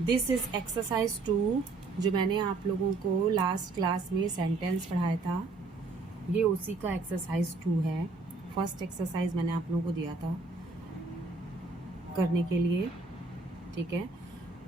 This is exercise 2 जो मैंने आप लोगों को लास्ट क्लास में सेंटेंस पढ़ाया था। ये उसी का एक्सरसाइज 2 है। फर्स्ट एक्सरसाइज मैंने आप लोगों को दिया था करने के लिए, ठीक है।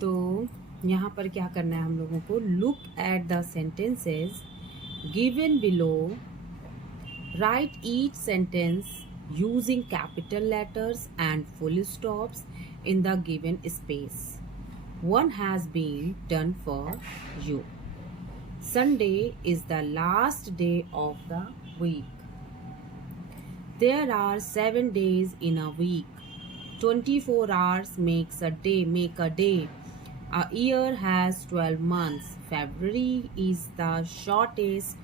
तो यहाँ पर क्या करना है हम लोगों को, look at the sentences given below, right each sentence using capital letters and full stops in the given space. One has been done for you. Sunday is the last day of the week. There are 7 days in a week. 24 hours make a day. A year has 12 months. February is the shortest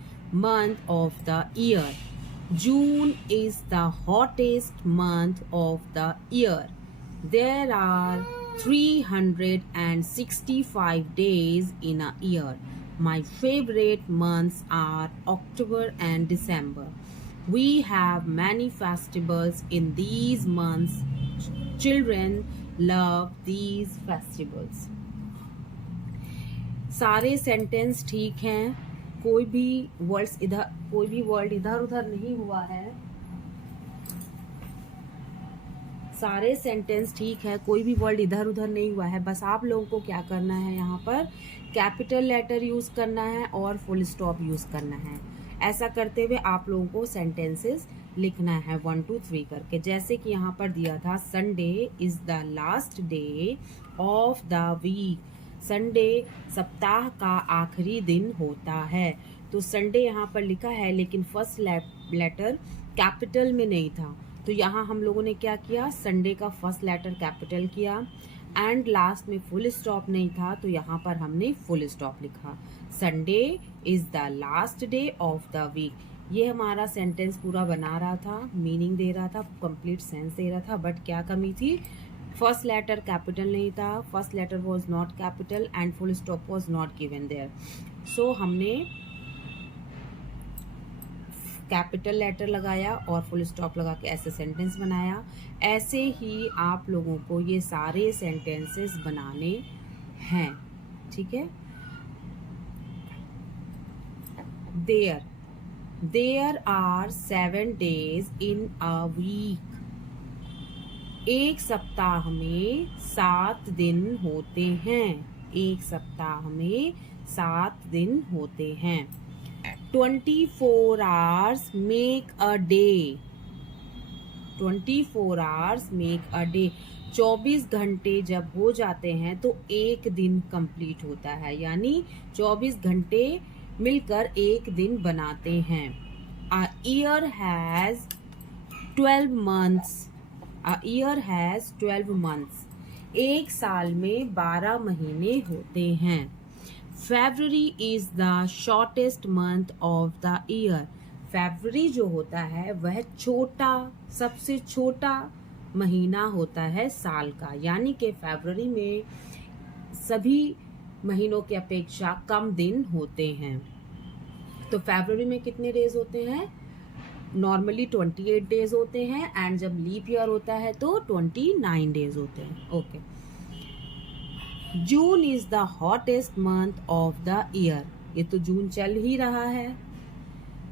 month of the year. June is the hottest month of the year. There are 365 days in a year. My favorite months are October and December. We have many festivals in these months. Children love these festivals. सारे sentence ठीक हैं, कोई भी word इधर उधर नहीं हुआ है। सारे सेंटेंस ठीक है, कोई भी वर्ड इधर उधर नहीं हुआ है। बस आप लोगों को क्या करना है, यहाँ पर कैपिटल लेटर यूज करना है और फुल स्टॉप यूज करना है। ऐसा करते हुए आप लोगों को सेंटेंसेस लिखना है 1 2 3 करके। जैसे कि यहाँ पर दिया था, Sunday is the last day of the week. Sunday सप्ताह का आखिरी दिन होता है। तो संडे यहाँ पर लिखा है, लेकिन फर्स्ट लेटर कैपिटल में नहीं था। तो यहाँ हम लोगों ने क्या किया, संडे का फर्स्ट लेटर कैपिटल किया एंड लास्ट में फुल स्टॉप नहीं था, तो यहाँ पर हमने फुल स्टॉप लिखा। Sunday is the last day of the week. ये हमारा सेंटेंस पूरा बना रहा था, मीनिंग दे रहा था, कंप्लीट सेंस दे रहा था। बट क्या कमी थी, फर्स्ट लेटर कैपिटल नहीं था, first letter was not capital and full stop was not given there. So हमने कैपिटल लेटर लगाया और फुल स्टॉप लगा के ऐसे सेंटेंस बनाया। ऐसे ही आप लोगों को ये सारे सेंटेंसेस बनाने हैं, ठीक है। There are 7 days in a week. एक सप्ताह में 7 दिन होते हैं। एक सप्ताह में 7 दिन होते हैं। 24 hours make a day. 24 hours make a day. 24 घंटे जब हो जाते हैं तो एक दिन कंप्लीट होता है, यानी 24 घंटे मिलकर एक दिन बनाते हैं। A year has 12 months. A year has 12 months. एक साल में 12 महीने होते हैं। February is the shortest month of the year. February जो होता है वह सबसे छोटा महीना होता है साल का, यानी कि फरवरी में सभी महीनों की अपेक्षा कम दिन होते हैं। तो फरवरी में कितने डेज होते हैं, नॉर्मली 28 डेज होते हैं एंड जब लीप ईयर होता है तो 29 डेज होते हैं। Okay. June is the hottest month of the year. ये तो जून चल ही रहा है,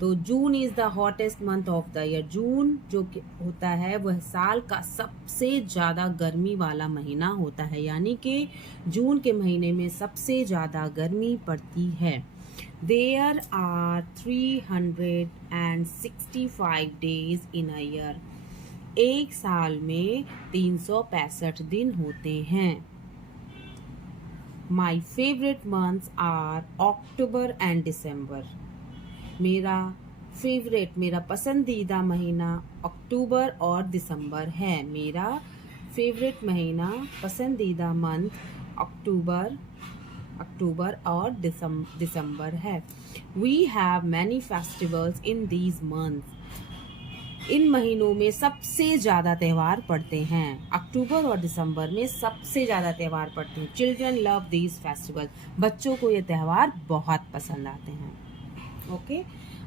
तो June is the hottest month of the year. जून जो होता है वह साल का सबसे ज्यादा गर्मी वाला महीना होता है, यानी कि जून के महीने में सबसे ज्यादा गर्मी पड़ती है। There are 365 days in a year. एक साल में 365 दिन होते हैं। My favorite months are October and December. मेरा पसंदीदा महीना अक्टूबर और दिसंबर है। मेरा फेवरेट महीना, पसंदीदा मंथ अक्टूबर और दिसंबर है। We have many festivals in these months. इन महीनों में सबसे ज्यादा त्योहार पड़ते हैं। अक्टूबर और दिसंबर में सबसे ज्यादा त्योहार पड़ते हैं। Children love these festival. बच्चों को ये त्योहार बहुत पसंद आते हैं। ओके,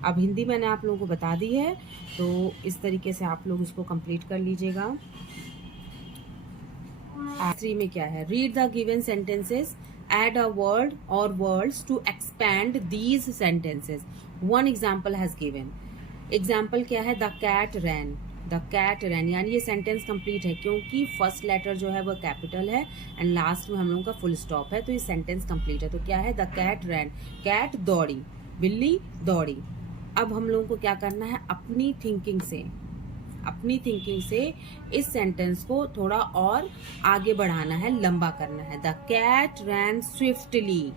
अब हिंदी मैंने आप लोगों को बता दी है, तो इस तरीके से आप लोग इसको कंप्लीट कर लीजिएगा। 3 में क्या है, read the given sentences, add a word or words to expand these sentences. One example has given. Example क्या है, the cat ran, the cat ran, यानी ये सेंटेंस कंप्लीट है क्योंकि फर्स्ट लेटर जो है वो कैपिटल है एंड लास्ट में हम लोगों का फुल स्टॉप है, तो ये सेंटेंस कंप्लीट है। तो क्या है, द कैट रैन, कैट दौड़ी, बिल्ली दौड़ी। अब हम लोगों को क्या करना है, अपनी थिंकिंग से इस सेंटेंस को थोड़ा और आगे बढ़ाना है, लंबा करना है। The cat ran swiftly,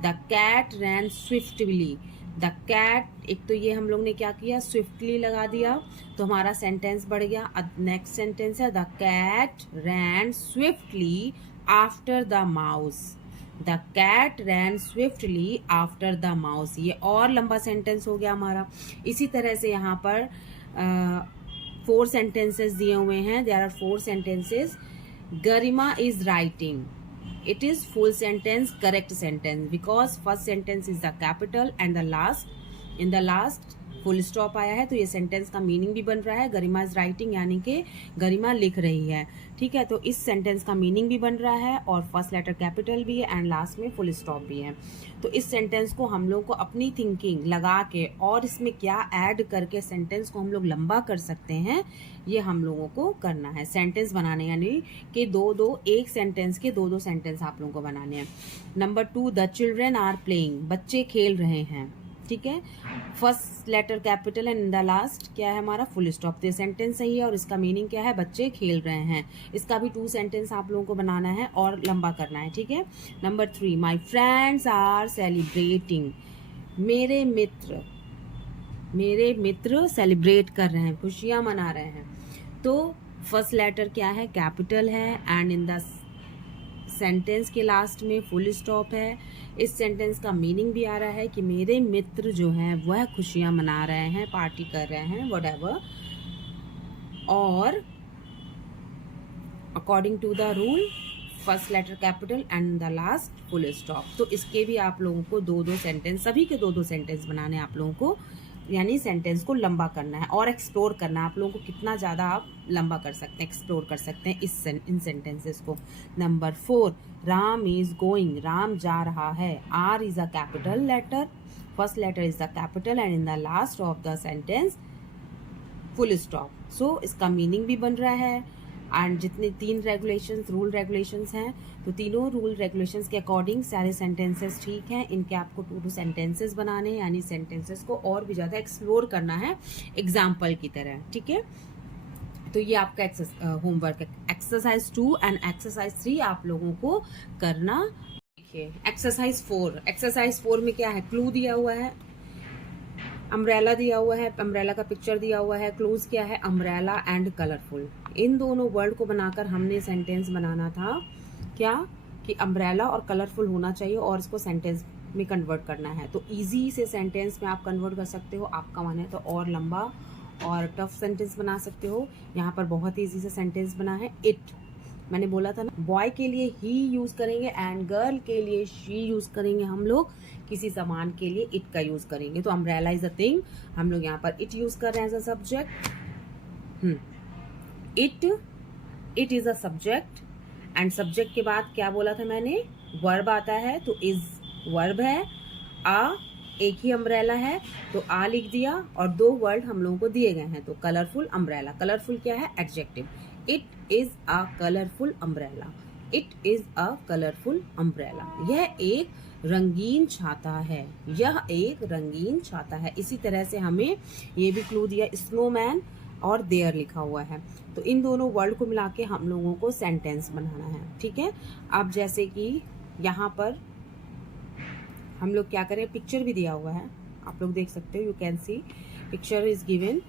the cat ran swiftly, the cat, एक तो ये हम लोग ने क्या किया, स्विफ्टली लगा दिया तो हमारा सेंटेंस बढ़ गया। अब नेक्स्ट सेंटेंस है, the cat ran swiftly after the mouse, the cat ran swiftly after the mouse, ये और लंबा सेंटेंस हो गया हमारा। इसी तरह से यहाँ पर 4 sentences दिए हुए हैं, there are 4 sentences. Garima is writing, it is full sentence, correct sentence, because first sentence is the capital and the last, in the last full stop आया है, तो ये सेंटेंस का मीनिंग भी बन रहा है। गरिमा इज राइटिंग यानी कि गरिमा लिख रही है, ठीक है। तो इस सेंटेंस का मीनिंग भी बन रहा है और फर्स्ट लेटर कैपिटल भी है एंड लास्ट में फुल स्टॉप भी है। तो इस सेंटेंस को हम लोग को अपनी थिंकिंग लगा के और इसमें क्या ऐड करके सेंटेंस को हम लोग लंबा कर सकते हैं, ये हम लोगों को करना है। सेंटेंस बनाने यानी कि एक सेंटेंस के 2 सेंटेंस आप लोगों को बनाने हैं। Number 2, the children are playing, बच्चे खेल रहे हैं, ठीक है। First letter capital and in the last क्या है हमारा, फुल स्टॉप। तो सेंटेंस सही है और इसका मीनिंग क्या है, बच्चे खेल रहे हैं। इसका भी 2 सेंटेंस आप लोगों को बनाना है और लंबा करना है, ठीक है। Number 3, my friends are celebrating, मेरे मित्र सेलिब्रेट कर रहे हैं, खुशियां मना रहे हैं। तो फर्स्ट लेटर क्या है, कैपिटल है एंड इन द सेंटेंस के लास्ट में फुल स्टॉप है। इस सेंटेंस का मीनिंग भी आ रहा है कि मेरे मित्र जो हैं वह खुशियां मना रहे हैं, पार्टी कर रहे हैं, व्हाटएवर। और according to the rule, first letter capital and the last full stop. तो इसके भी आप लोगों को 2 सेंटेंस, सभी के 2 सेंटेंस बनाने आप लोगों को, यानी सेंटेंस को लंबा करना है और एक्सप्लोर करना है। आप लोगों को कितना ज़्यादा आप लंबा कर सकते हैं, एक्सप्लोर कर सकते हैं इन सेंटेंसेस को। Number 4, Ram is going, Ram जा रहा है। R is a capital letter, first letter is the capital and in the last of the sentence full stop. So इसका मीनिंग भी बन रहा है एंड जितने 3 रूल रेगुलेशंस हैं, तो तीनों रूल रेगुलेशंस के अकॉर्डिंग सारे सेंटेंसेस ठीक हैं। इनके आपको 2 सेंटेंसेस बनाने हैं, यानी सेंटेंसेस को और भी ज़्यादा एक्सप्लोर करना है एग्जाम्पल की तरह, ठीक है। तो ये आपका होमवर्क है। एक्सरसाइज 2 एंड एक्सरसाइज 3 आप लोगों को करना। देखिए एक्सरसाइज 4 में क्या है, क्लू दिया हुआ है, अम्ब्रेला दिया हुआ है, अम्ब्रेला का पिक्चर दिया हुआ है। क्लूज क्या है, अम्ब्रेला एंड कलरफुल। इन दोनों वर्ड को बनाकर हमने सेंटेंस बनाना था, क्या कि अम्ब्रेला और कलरफुल होना चाहिए और इसको सेंटेंस में कन्वर्ट करना है। तो इजी से सेंटेंस में आप कन्वर्ट कर सकते हो, आपका मन है तो और लंबा और टफ सेंटेंस बना सकते हो। यहाँ पर बहुत इजी से सेंटेंस बना है। इट, मैंने बोला था ना, बॉय के लिए ही यूज करेंगे एंड गर्ल के लिए शी यूज करेंगे। हम लोग किसी सामान के लिए इट का यूज करेंगे। तो अम्ब्रेला इज अ थिंग, हम लोग यहाँ पर इट यूज कर रहे हैं as a subject. It is a subject and subject के बाद क्या बोला था मैंने, वर्ब आता है, तो इज वर्ब है। आ एक ही अम्ब्रेला है तो आ लिख दिया और 2 वर्ड हम लोगों को दिए गए हैं। तो कलरफुल अम्ब्रेला, कलरफुल क्या है, adjective. It is a colourful umbrella, it is a colourful umbrella. यह एक रंगीन छाता है, यह एक रंगीन छाता है। इसी तरह से हमें ये भी क्लू दिया, स्नोमैन और देयर लिखा हुआ है। तो इन दोनों वर्ड को मिला के हम लोगों को सेंटेंस बनाना है, ठीक है। अब जैसे कि यहाँ पर हम लोग क्या करें, पिक्चर भी दिया हुआ है, आप लोग देख सकते हो, you can see picture is given.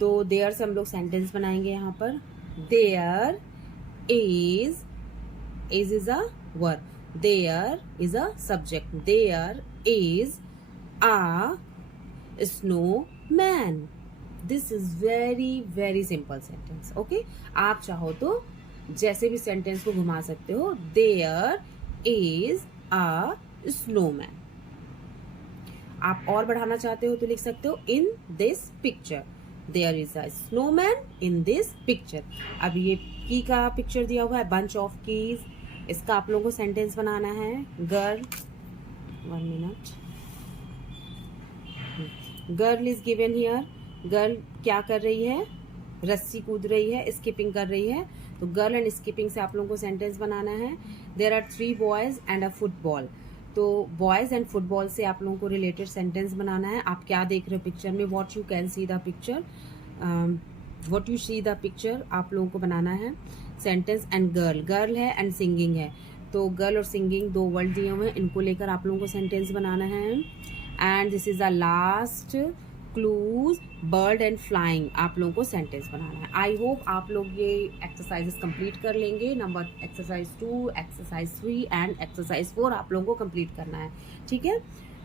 तो देयर से हम लोग सेंटेंस बनाएंगे। यहाँ पर there is a verb, there is a subject, there is a snowman. This is very very simple sentence, okay. आप चाहो तो जैसे भी सेंटेंस को घुमा सकते हो। There is a snowman. आप और बढ़ाना चाहते हो तो लिख सकते हो in this picture, there is a snowman in this picture. अब ये की का पिक्चर दिया हुआ है, बंच ऑफ कीज। इसका आप लोगों को सेंटेंस बनाना है। Girl, 1 minute, girl is given here. Girl क्या कर रही है? रस्सी कूद रही है, स्किपिंग कर रही है। तो गर्ल एंड स्किपिंग से आप लोगों को सेंटेंस बनाना है। There are 3 boys and a football. तो बॉयज एंड फुटबॉल से आप लोगों को रिलेटेड सेंटेंस बनाना है। आप क्या देख रहे हो पिक्चर में? What you can see the picture, what you see the picture आप लोगों को बनाना है सेंटेंस। एंड गर्ल, गर्ल है एंड सिंगिंग है। तो गर्ल और सिंगिंग 2 वर्ड दिए हुए हैं, इनको लेकर आप लोगों को सेंटेंस बनाना है। And this is the last clues, bird and flying आप लोगों को सेंटेंस बनाना है। आई होप आप लोग ये एक्सरसाइजेस कंप्लीट कर लेंगे। Number exercise 2, exercise 3 and exercise 4 आप लोगों को कंप्लीट करना है। ठीक है,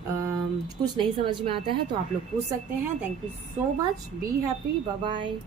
कुछ नहीं समझ में आता है तो आप लोग पूछ सकते हैं। Thank you so much, be happy, bye bye.